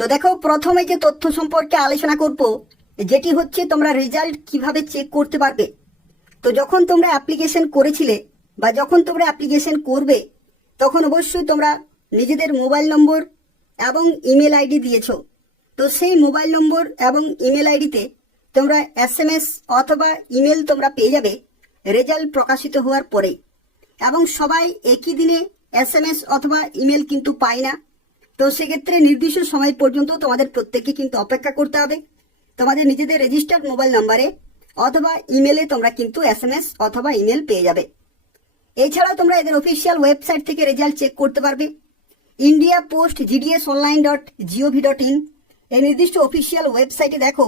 তো দেখো, প্রথমে যে তথ্য সম্পর্কে আলোচনা করব, যেটি হচ্ছে তোমরা রেজাল্ট কিভাবে চেক করতে পারবে। তো যখন তোমরা অ্যাপ্লিকেশন করেছিলে বা যখন তোমরা অ্যাপ্লিকেশন করবে, তখন অবশ্যই তোমরা নিজেদের মোবাইল নম্বর এবং ইমেল আইডি দিয়েছো। তো সেই মোবাইল নম্বর এবং ইমেল আইডিতে তোমরা এসএমএস অথবা ইমেল তোমরা পেয়ে যাবে রেজাল্ট প্রকাশিত হওয়ার পরে। এবং সবাই একই দিনে এসএমএস অথবা ইমেল কিন্তু পায় না। তো সেক্ষেত্রে নির্দিষ্ট সময় পর্যন্ত তোমাদের প্রত্যেককে কিন্তু অপেক্ষা করতে হবে। তোমাদের নিজেদের রেজিস্টার্ড মোবাইল নাম্বারে অথবা ইমেলে তোমরা কিন্তু এসএমএস অথবা ইমেল পেয়ে যাবে। এছাড়াও তোমরা এদের অফিসিয়াল ওয়েবসাইট থেকে রেজাল্ট চেক করতে পারবে। ইন্ডিয়া পোস্ট gdsonline.gov.in এই নির্দিষ্ট অফিসিয়াল ওয়েবসাইটে দেখো,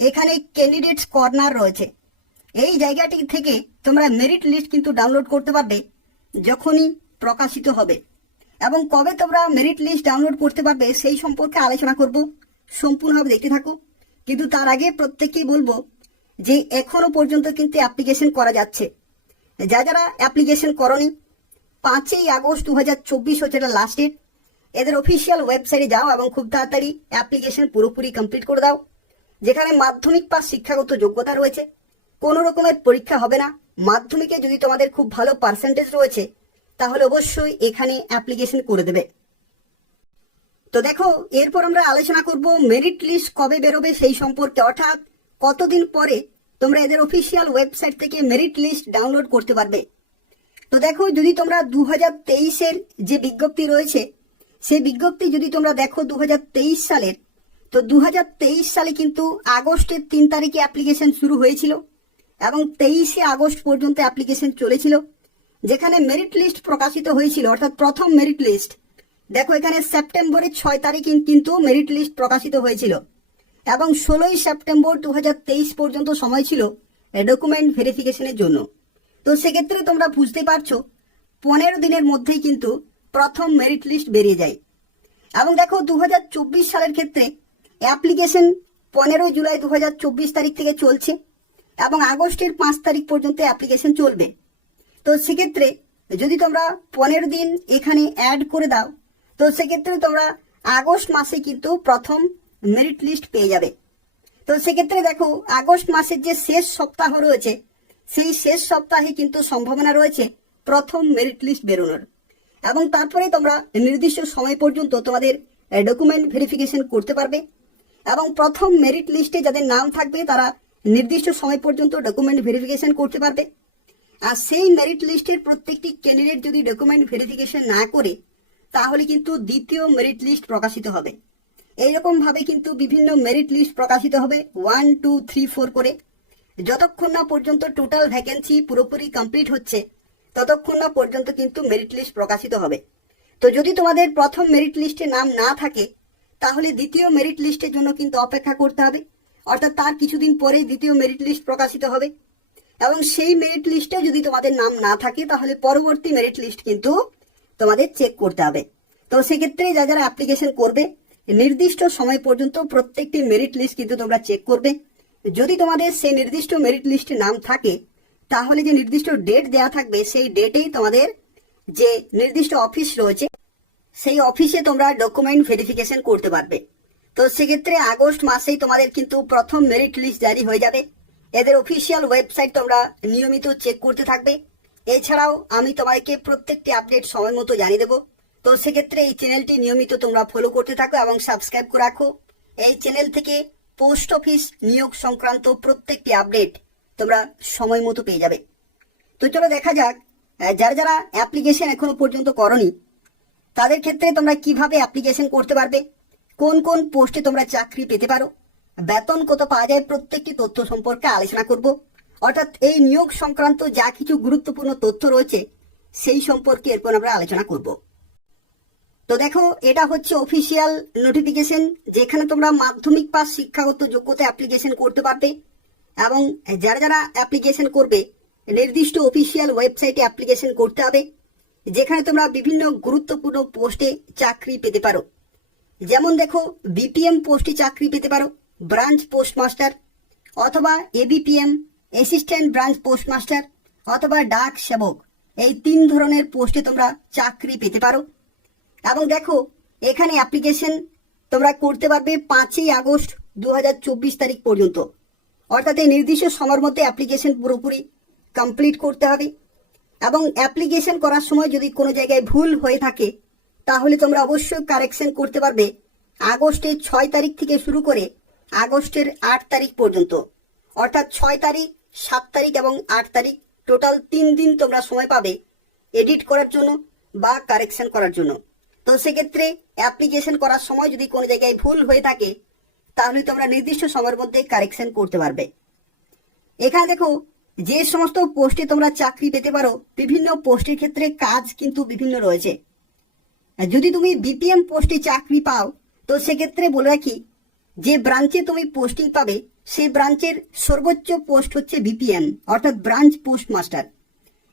এখানে ক্যান্ডিডেটস কর্নার রয়েছে। এই জায়গাটি থেকে তোমরা মেরিট লিস্ট কিন্তু ডাউনলোড করতে পারবে যখনই প্রকাশিত হবে। এবং কবে তোমরা মেরিট লিস্ট ডাউনলোড করতে পারবে সেই সম্পর্কে আলোচনা করব, সম্পূর্ণভাবে দেখতে থাকো। কিন্তু তার আগে প্রত্যেককেই বলবো যে এখনো পর্যন্ত কিন্তু অ্যাপ্লিকেশন করা যাচ্ছে। যারা অ্যাপ্লিকেশন করনি, 5ই আগস্ট 2024 হচ্ছে এটা লাস্ট ডেট। এদের অফিসিয়াল ওয়েবসাইটে যাও এবং খুব তাড়াতাড়ি অ্যাপ্লিকেশন পুরোপুরি কমপ্লিট করে দাও। যেখানে মাধ্যমিক পাস শিক্ষাগত যোগ্যতা রয়েছে, কোনো রকমের পরীক্ষা হবে না। মাধ্যমিকে যদি তোমাদের খুব ভালো পার্সেন্টেজ রয়েছে, তাহলে অবশ্যই এখানে অ্যাপ্লিকেশন করে দেবে। তো দেখো, এরপর আমরা আলোচনা করব মেরিট লিস্ট কবে বেরোবে সেই সম্পর্কে, অর্থাৎ কতদিন পরে তোমরা এদের অফিসিয়াল ওয়েবসাইট থেকে মেরিট লিস্ট ডাউনলোড করতে পারবে। তো দেখো, যদি তোমরা 2023-এর যে বিজ্ঞপ্তি রয়েছে, সেই বিজ্ঞপ্তি যদি তোমরা দেখো 2023 সালের, তো 2023 সালে কিন্তু আগস্টের 3 তারিখে অ্যাপ্লিকেশন শুরু হয়েছিল এবং 23শে আগস্ট পর্যন্ত অ্যাপ্লিকেশন চলেছিল। যেখানে মেরিট লিস্ট প্রকাশিত হয়েছিল, অর্থাৎ প্রথম মেরিট লিস্ট দেখো এখানে সেপ্টেম্বরের 6 তারিখ কিন্তু মেরিট লিস্ট প্রকাশিত হয়েছিল এবং 16ই সেপ্টেম্বর 2023 পর্যন্ত সময় ছিল ডকুমেন্ট ভেরিফিকেশনের জন্য। তো সেক্ষেত্রে তোমরা বুঝতে পারছো 15 দিনের মধ্যেই কিন্তু প্রথম মেরিট লিস্ট বেরিয়ে যায়। এবং দেখো, 2024 সালের ক্ষেত্রে অ্যাপ্লিকেশন 15 জুলাই 2024 তারিখ থেকে চলছে এবং আগস্টের 5 তারিখ পর্যন্ত অ্যাপ্লিকেশন চলবে। তো সেক্ষেত্রে যদি তোমরা 15 দিন এখানে অ্যাড করে দাও, তো সেক্ষেত্রে তোমরা আগস্ট মাসে কিন্তু প্রথম মেরিট লিস্ট পেয়ে যাবে। তো সেক্ষেত্রে দেখো, আগস্ট মাসের যে শেষ সপ্তাহ রয়েছে, সেই শেষ সপ্তাহে কিন্তু সম্ভাবনা রয়েছে প্রথম মেরিট লিস্ট বেরোনোর। এবং তারপরে তোমরা নির্দিষ্ট সময় পর্যন্ত তোমাদের ডকুমেন্ট ভেরিফিকেশন করতে পারবে এবং প্রথম মেরিট লিস্টে যাদের নাম থাকবে তারা নির্দিষ্ট সময় পর্যন্ত ডকুমেন্ট ভেরিফিকেশন করতে পারবে। আর সেই মেরিট লিস্টের প্রত্যেকটি ক্যান্ডিডেট যদি ডকুমেন্ট ভেরিফিকেশন না করে, তাহলে কিন্তু দ্বিতীয় মেরিট লিস্ট প্রকাশিত হবে। এইরকম ভাবে কিন্তু বিভিন্ন মেরিট লিস্ট প্রকাশিত হবে 1, 2, 3, 4 করে, যতক্ষণ না পর্যন্ত টোটাল ভ্যাকেন্সি পুরোপুরি কমপ্লিট হচ্ছে ততক্ষণ না পর্যন্ত কিন্তু মেরিট লিস্ট প্রকাশিত হবে। তো যদি তোমাদের প্রথম মেরিট লিস্টে নাম না থাকে, তাহলে দ্বিতীয় মেরিট লিস্টের জন্য কিন্তু অপেক্ষা করতে হবে, অর্থাৎ তার কিছুদিন পরে দ্বিতীয় মেরিট লিস্ট প্রকাশিত হবে। এবং সেই মেরিট লিস্টে যদি তোমাদের নাম না থাকে, তাহলে পরবর্তী মেরিট লিস্ট কিন্তু তোমাদের চেক করতে হবে। তো সেক্ষেত্রে যারা অ্যাপ্লিকেশন করবে, নির্দিষ্ট সময় পর্যন্ত প্রত্যেকটি মেরিট লিস্ট কিন্তু তোমরা চেক করবে। যদি তোমাদের সেই নির্দিষ্ট মেরিট লিস্টে নাম থাকে, তাহলে যে নির্দিষ্ট ডেট দেওয়া থাকবে, সেই ডেটেই তোমাদের যে নির্দিষ্ট অফিস রয়েছে, সেই অফিসে তোমরা ডকুমেন্ট ভেরিফিকেশন করতে পারবে। তো সেক্ষেত্রে আগস্ট মাসেই তোমাদের কিন্তু প্রথম মেরিট লিস্ট জারি হয়ে যাবে। এদের অফিসিয়াল ওয়েবসাইট তোমরা নিয়মিত চেক করতে থাকবে। এছাড়াও আমি তোমাদেরকে প্রত্যেকটি আপডেট সময় মতো জানিয়ে দেবো। তো সেক্ষেত্রে এই চ্যানেলটি নিয়মিত তোমরা ফলো করতে থাকো এবং সাবস্ক্রাইব করে রাখো। এই চ্যানেল থেকে পোস্ট অফিস নিয়োগ সংক্রান্ত প্রত্যেকটি আপডেট তোমরা সময় মতো পেয়ে যাবে। তো চলো দেখা যাক, যারা অ্যাপ্লিকেশন এখনো পর্যন্ত করনি, তাদের ক্ষেত্রে তোমরা কিভাবে অ্যাপ্লিকেশন করতে পারবে, কোন কোন পোস্টে তোমরা চাকরি পেতে পারো, বেতন কত পাওয়া যায়, প্রত্যেকটি তথ্য সম্পর্কে আলোচনা করব। অর্থাৎ এই নিয়োগ সংক্রান্ত যা কিছু গুরুত্বপূর্ণ তথ্য রয়েছে, সেই সম্পর্কে এরপর আমরা আলোচনা করব। তো দেখো, এটা হচ্ছে অফিসিয়াল নোটিফিকেশন, যেখানে তোমরা মাধ্যমিক পাস শিক্ষাগত যোগ্যতা অ্যাপ্লিকেশন করতে পারবে। এবং যারা অ্যাপ্লিকেশন করবে, নির্দিষ্ট অফিসিয়াল ওয়েবসাইটে অ্যাপ্লিকেশন করতে হবে, যেখানে তোমরা বিভিন্ন গুরুত্বপূর্ণ পোস্টে চাকরি পেতে পারো। যেমন দেখো, বিপিএম পোস্টে চাকরি পেতে পারো, ব্রাঞ্চ পোস্টমাস্টার, অথবা এবিপিএম অ্যাসিস্ট্যান্ট ব্রাঞ্চ পোস্টমাস্টার, অথবা ডাক সেবক। এই 3 ধরনের পোস্টে তোমরা চাকরি পেতে পারো। এবং দেখো, এখানে অ্যাপ্লিকেশন তোমরা করতে পারবে 5ই আগস্ট 2024 তারিখ পর্যন্ত। অর্থাৎ এই নির্দিষ্ট সময়ের মধ্যে অ্যাপ্লিকেশন পুরোপুরি কমপ্লিট করতে হবে। এবং অ্যাপ্লিকেশন করার সময় যদি কোনো জায়গায় ভুল হয়ে থাকে তাহলে তোমরা অবশ্যই কারেকশন করতে পারবে আগস্টের 6 তারিখ থেকে শুরু করে আগস্টের 8 তারিখ পর্যন্ত। অর্থাৎ 6 তারিখ, 7 তারিখ এবং 8 তারিখ টোটাল 3 দিন তোমরা সময় পাবে এডিট করার জন্য বা কারেকশন করার জন্য। তো সেক্ষেত্রে অ্যাপ্লিকেশন করার সময় যদি কোনো জায়গায় ভুল হয়ে থাকে তাহলে তোমরা নির্দিষ্ট সময়ের মধ্যে কারেকশন করতে পারবে। এখানে দেখো যে সমস্ত পোস্টে তোমরা চাকরি পেতে পারো, বিভিন্ন পোস্টের ক্ষেত্রে কাজ কিন্তু বিভিন্ন রয়েছে। যদি তুমি বিপিএম পোস্টে চাকরি পাও তো সেক্ষেত্রে বলে রাখি যে ব্রাঞ্চে তুমি পোস্টিং পাবে সেই ব্রাঞ্চের সর্বোচ্চ পোস্ট হচ্ছে বিপিএম অর্থাৎ ব্রাঞ্চ পোস্ট মাস্টার।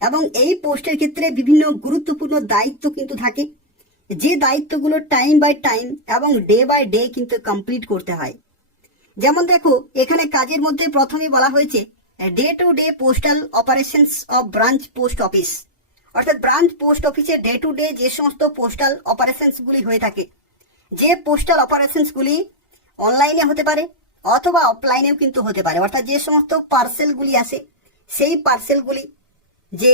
এবং এই পোস্টের ক্ষেত্রে বিভিন্ন গুরুত্বপূর্ণ দায়িত্ব কিন্তু থাকে, যে দায়িত্বগুলো টাইম বাই টাইম এবং ডে বাই ডে কিন্তু কমপ্লিট করতে হয়। যেমন দেখো এখানে কাজের মধ্যে প্রথমে বলা হয়েছে day to day postal operations of branch post office. অর্থাৎ ব্রাঞ্চ পোস্ট অফিসে ডে টু ডে যে সমস্ত পোস্টাল অপারেশনসগুলি হয়ে থাকে, যে পোস্টাল অপারেশনসগুলি অনলাইনে হতে পারে অথবা অফলাইনেও কিন্তু হতে পারে। অর্থাৎ যে সমস্ত পার্সেলগুলি আসে সেই পার্সেলগুলি যে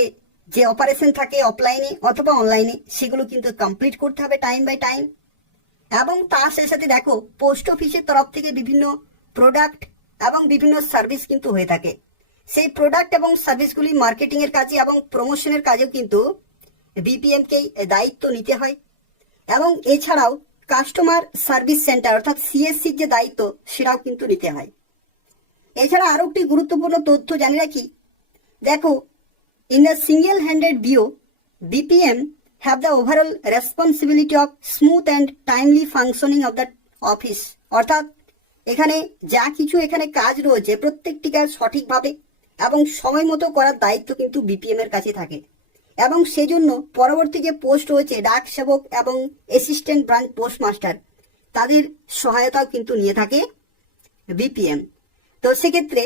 যে অপারেশন থাকে অফলাইনে অথবা অনলাইনে সেগুলো কিন্তু কমপ্লিট করতে হবে টাইম বাই টাইম। এবং তার সাথে দেখো পোস্ট অফিসের তরফ থেকে বিভিন্ন প্রোডাক্ট এবং বিভিন্ন সার্ভিস কিন্তু হয়ে থাকে। সেই প্রোডাক্ট এবং সার্ভিসগুলি মার্কেটিং এর কাজে এবং প্রমোশনের কাজেও কিন্তু বিপিএম কে দায়িত্ব নিতে হয়। এবং এছাড়াও কাস্টমার সার্ভিস সেন্টার অর্থাৎ সিএসসির যে দায়িত্ব সেটাও কিন্তু নিতে হয়। এছাড়া আরো একটি গুরুত্বপূর্ণ তথ্য জানিয়ে রাখি, দেখো in the single handed view BPM have the overall responsibility of smooth and timely functioning of the office। অর্থাৎ এখানে যা কিছু এখানে কাজ রয়েছে প্রত্যেকটি কাজ সঠিকভাবে এবং সময় মতো করার দায়িত্ব কিন্তু বিপিএম এর কাছে থাকে। এবং সেজন্য পরবর্তী যে পোস্ট রয়েছে ডাক সেবক এবং অ্যাসিস্ট্যান্ট ব্রাঞ্চ পোস্ট মাস্টার তাদের সহায়তাও কিন্তু নিয়ে থাকে বিপিএম। তো সেক্ষেত্রে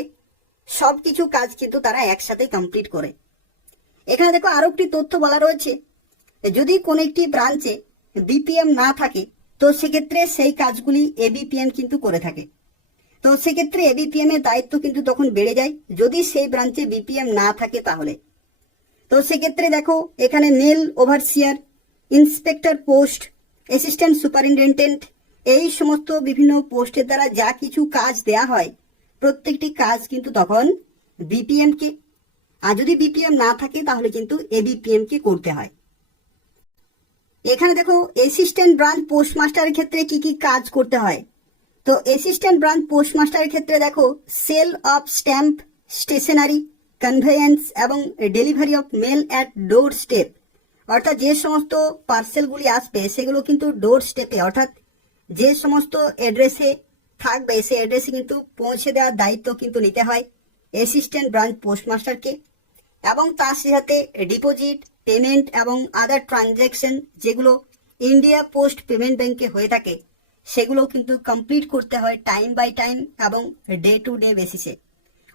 সব কিছু কাজ কিন্তু তারা একসাথে কমপ্লিট করে। এখানে দেখো আরো একটি তথ্য বলা রয়েছে, যদি কোন একটি ব্রাঞ্চে বিপিএম না থাকে তো সেক্ষেত্রে সেই কাজগুলি এবিপিএম কিন্তু করে থাকে। তো সেক্ষেত্রে এবিপিএম এর দায়িত্ব কিন্তু তখন বেড়ে যায় যদি সেই ব্রাঞ্চে বিপিএম না থাকে তাহলে। তো সেক্ষেত্রে দেখো এখানে mail overseer, inspector post, assistant superintendent এই সমস্ত বিভিন্ন পোস্টের দ্বারা যা কিছু কাজ দেয়া হয় প্রত্যেকটি কাজ কিন্তু তখন বিপিএম কে, আর যদি বিপিএম না থাকে তাহলে কিন্তু এবিপিএম কে করতে হয়। এখানে দেখো অ্যাসিস্ট্যান্ট ব্রাঞ্চ পোস্টমাস্টারের ক্ষেত্রে কি কি কাজ করতে হয়। তো অ্যাসিস্ট্যান্ট ব্রাঞ্চ পোস্টমাস্টারের ক্ষেত্রে দেখো sale of stamp, stationery, conveyance এবং delivery of mail at doorstep. অর্থাৎ যে সমস্ত পার্সেলগুলি আসবে সেগুলো কিন্তু ডোর স্টেপে অর্থাৎ যে সমস্ত অ্যাড্রেসে থাকবে সেই অ্যাড্রেসে কিন্তু পৌঁছে দেওয়ার দায়িত্ব কিন্তু নিতে হয় অ্যাসিস্ট্যান্ট ব্রাঞ্চ পোস্টমাস্টারকে। এবং তার সাথে ডিপোজিট, পেমেন্ট এবং আদার ট্রানজ্যাকশন যেগুলো ইন্ডিয়া পোস্ট পেমেন্ট ব্যাংকে হয়ে থাকে সেগুলো কিন্তু কমপ্লিট করতে হয় টাইম বাই টাইম এবং ডে টু ডে বেসিসে।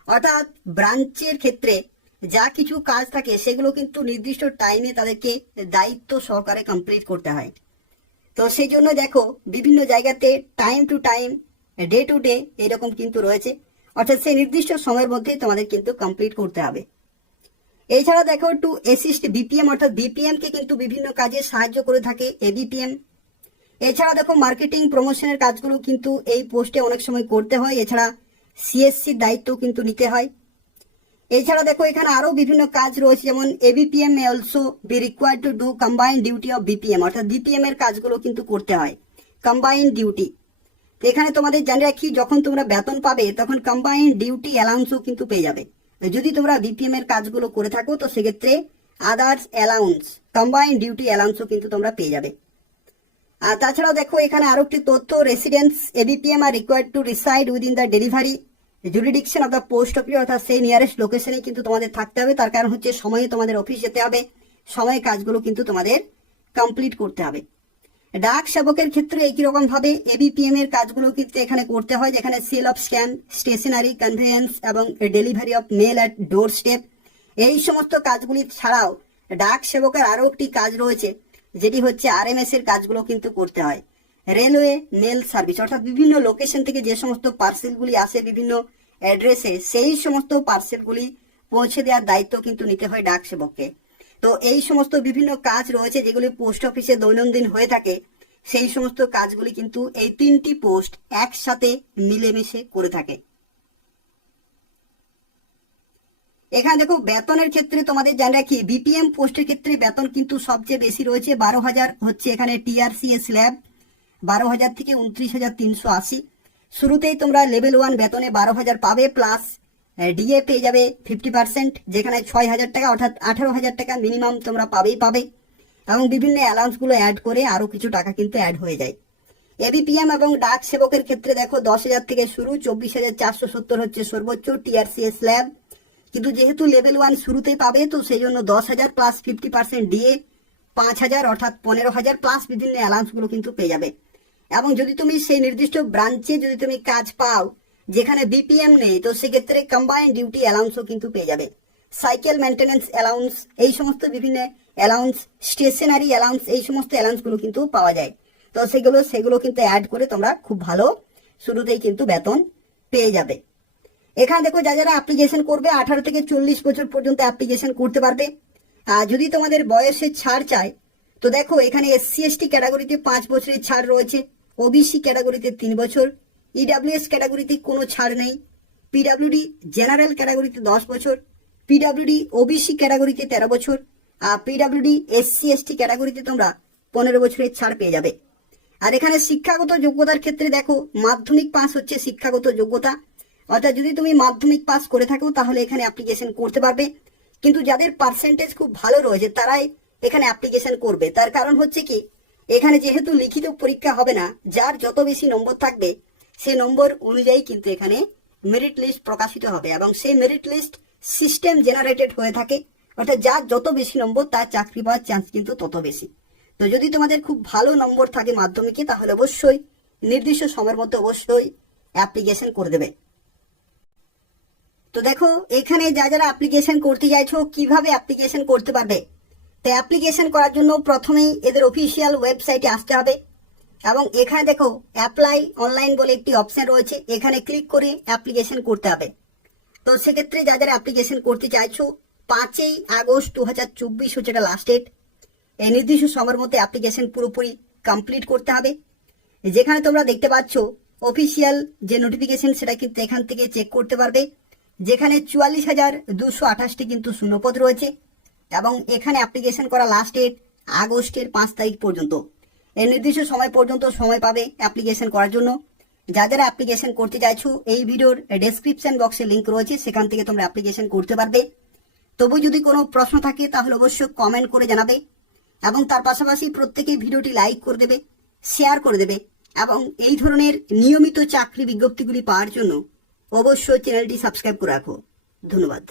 অর্থাৎ ব্রাঞ্চের ক্ষেত্রে যা কিছু কাজ থাকে সেগুলো কিন্তু নির্দিষ্ট টাইমে তাদেরকে দায়িত্ব সহকারে কমপ্লিট করতে হয়। তো সেই জন্য দেখো বিভিন্ন জায়গাতে time to time, day to day এরকম কিন্তু রয়েছে। অর্থাৎ সেই নির্দিষ্ট সময়ের মধ্যে তোমাদের কিন্তু কমপ্লিট করতে হবে। এছাড়া দেখো টু অ্যাসিস্ট বিপিএম অর্থাৎ বিপিএম কে কিন্তু বিভিন্ন কাজে সাহায্য করে থাকে এবিপিএম। এছাড়া দেখো মার্কেটিং প্রমোশনের কাজগুলো কিন্তু এই পোস্টে অনেক সময় করতে হয়। এছাড়া সিএসসির দায়িত্ব কিন্তু নিতে হয়। এছাড়া দেখো এখানে আরো বিভিন্ন কাজ রয়েছে, যেমন ABPM may also be required to do combined duty of BPM অর্থাৎ বিপিএম এর কাজগুলো কিন্তু করতে হয় কম্বাইন্ড ডিউটি। তো এখানে তোমাদের জানিয়ে রাখি যখন তোমরা বেতন পাবে তখন কম্বাইন্ড ডিউটি অ্যালাউন্সও কিন্তু পেয়ে যাবে। যদি তোমরা বিপিএম এর কাজগুলো করে থাকো তো সেক্ষেত্রে আদার্স অ্যালাউন্স, কম্বাইন্ড ডিউটি অ্যালাউন্সও কিন্তু তোমরা পেয়ে যাবে। আর তাছাড়াও দেখো এখানে আরো একটি তথ্য, residence ABPM are required to reside within the delivery jurisdiction of the post office অর্থাৎ সেই নিয়ারেস্ট লোকেশনে কিন্তু তোমাদের থাকতে হবে। তার কারণ হচ্ছে সময়ে তোমাদের অফিস যেতে হবে, সময়ে কাজগুলো কিন্তু তোমাদের কমপ্লিট করতে হবে। ডাক সেবকের ক্ষেত্রে একই রকম ভাবে এবিপিএম এর কাজগুলো কিন্তু এখানে করতে হয়, যেখানে sale of stamp, stationery, conveyance এবং delivery of mail at doorstep. এই সমস্ত কাজগুলি ছাড়াও ডাক সেবকের আরো একটি কাজ রয়েছে যেটি হচ্ছে আরএমএস এর কাজগুলো কিন্তু করতে হয়। রেলওয়ে মেল সার্ভিস, অর্থাৎ বিভিন্ন লোকেশন থেকে যে সমস্ত পার্সেলগুলি আসে বিভিন্ন অ্যাড্রেসে, সেই সমস্ত পার্সেলগুলি পৌঁছে দেওয়ার দায়িত্ব কিন্তু নিতে হয় ডাক সেবককে। তো এই সমস্ত বিভিন্ন কাজ রয়েছে যেগুলি পোস্ট অফিসে দৈনন্দিন হয়ে থাকে, সেই সমস্ত কাজগুলি কিন্তু এই 3টি পোস্ট একসাথে মিলেমিশে করে থাকে। এখানে দেখো বেতনের ক্ষেত্রে তোমাদের জানা রাখি, বিপিএম পোস্টের ক্ষেত্রে বেতন কিন্তু সবচেয়ে বেশি রয়েছে, 12,000 হচ্ছে এখানে টিআরসি স্ল্যাব, 12,000 থেকে 29,380। শুরুতেই তোমরা লেভেল 1 বেতনে 12,000 পাবে, প্লাস ডিএ পেয়ে যাবে 50%, যেখানে 6,000 টাকা অর্থাৎ 18,000 টাকা মিনিমাম তোমরা পাবে, এবং বিভিন্ন অ্যালাউন্সগুলো অ্যাড করে আরো কিছু টাকা কিন্তু অ্যাড হয়ে যায়। এবিপিএম এবং ডাক সেবকের ক্ষেত্রে দেখো 10,000 থেকে শুরু, 24,470 হচ্ছে সর্বোচ্চ টিআরসি স্ল্যাব। কিন্তু যেহেতু লেভেল 1 শুরুতেই পাবে, তো সেই জন্য 10,000 প্লাস 50% ডিএ 5,000 অর্থাৎ 15,000 প্লাস বিভিন্ন অ্যালাউন্সগুলো কিন্তু পেয়ে যাবে। এবং যদি তুমি সেই নির্দিষ্ট ব্রাঞ্চে যদি তুমি কাজ পাও যেখানে বিপিএম নেই, তো সেক্ষেত্রে কম্বাইন্ড ডিউটি অ্যালাউন্সও কিন্তু পেয়ে যাবে। সাইকেল মেনটেন্যান্স অ্যালাউন্স, এই সমস্ত বিভিন্ন অ্যালাউন্স, স্টেশনারি অ্যালাউন্স, এই সমস্ত অ্যালাউন্সগুলো কিন্তু পাওয়া যায়। তো সেগুলো কিন্তু অ্যাড করে তোমরা খুব ভালো শুরুতেই কিন্তু বেতন পেয়ে যাবে। এখানে দেখো যারা অ্যাপ্লিকেশন করবে 18 থেকে 40 বছর পর্যন্ত অ্যাপ্লিকেশন করতে পারবে। আর যদি তোমাদের বয়সের ছাড় চাই, তো দেখো এখানে এসসি এসটি ক্যাটাগরিতে 5 বছরের ছাড় রয়েছে, ওবিসি ক্যাটাগরিতে 3 বছর, ইডাব্লিউএস ক্যাটাগরিতে কোনো ছাড় নেই, পিডাব্লিউডি জেনারেল ক্যাটাগরিতে 10 বছর, পিডাব্লিউডি ওবিসি ক্যাটাগরিতে 13 বছর, আর পিডাব্লিউডি এসসি এসটি ক্যাটাগরিতে তোমরা 15 বছরের ছাড় পেয়ে যাবে। আর এখানে শিক্ষাগত যোগ্যতার ক্ষেত্রে দেখো মাধ্যমিক পাস হচ্ছে শিক্ষাগত যোগ্যতা, অর্থাৎ যদি তুমি মাধ্যমিক পাস করে থাকো তাহলে এখানে অ্যাপ্লিকেশন করতে পারবে। কিন্তু যাদের পার্সেন্টেজ খুব ভালো রয়েছে তারাই এখানে অ্যাপ্লিকেশন করবে। তার কারণ হচ্ছে কি, এখানে যেহেতু লিখিত পরীক্ষা হবে না, যার যত বেশি নম্বর থাকবে সে নম্বর অনুযায়ী কিন্তু এখানে মেরিট লিস্ট প্রকাশিত হবে, এবং সেই মেরিট লিস্ট সিস্টেম জেনারেটেড হয়ে থাকে, অর্থাৎ যার যত বেশি নম্বর তার চাকরি পাওয়ার চান্স কিন্তু তত বেশি। তো যদি তোমাদের খুব ভালো নম্বর থাকে মাধ্যমিকে, তাহলে অবশ্যই নির্দিষ্ট সময়ের মধ্যে অবশ্যই অ্যাপ্লিকেশন করে দেবে। তো দেখো এখানে যারা অ্যাপ্লিকেশন করতে চাইছো কিভাবে অ্যাপ্লিকেশন করতে পারবে। তো অ্যাপ্লিকেশন করার জন্য প্রথমেই এদের অফিসিয়াল ওয়েবসাইটে আসতে হবে, এবং এখানে দেখো অ্যাপ্লাই অনলাইন বলে একটি অপশন রয়েছে, এখানে ক্লিক করে অ্যাপ্লিকেশন করতে হবে। তো সেক্ষেত্রে যারা অ্যাপ্লিকেশন করতে চাইছো 5 আগস্ট 2024 হচ্ছে এটা লাস্ট ডেট। এই নির্দিষ্ট সময়ের মধ্যে অ্যাপ্লিকেশন পুরোপুরি কমপ্লিট করতে হবে। যেখানে তোমরা দেখতে পাচ্ছ অফিসিয়াল যে নোটিফিকেশন সেটা কিন্তু এখান থেকে চেক করতে পারবে, যেখানে 44,228টি কিন্তু শূন্যপদ রয়েছে, এবং এখানে অ্যাপ্লিকেশন করা লাস্ট ডেট আগস্টের 5 তারিখ পর্যন্ত। এই নির্দিষ্ট সময় পর্যন্ত সময় পাবে অ্যাপ্লিকেশন করার জন্য। যারা অ্যাপ্লিকেশন করতে চাইছো এই ভিডিওর ডেসক্রিপশন বক্সে লিংক রয়েছে, সেখান থেকে তোমরা অ্যাপ্লিকেশন করতে পারবে। তবু যদি কোনো প্রশ্ন থাকে তাহলে অবশ্যই কমেন্ট করে জানাবে, এবং তার পাশাপাশি প্রত্যেকেই ভিডিওটি লাইক করে দেবে, শেয়ার করে দেবে, এবং এই ধরনের নিয়মিত চাকরি বিজ্ঞপ্তিগুলি পাওয়ার জন্য অবশ্যই চ্যানেলটি সাবস্ক্রাইব করে রাখো। ধন্যবাদ।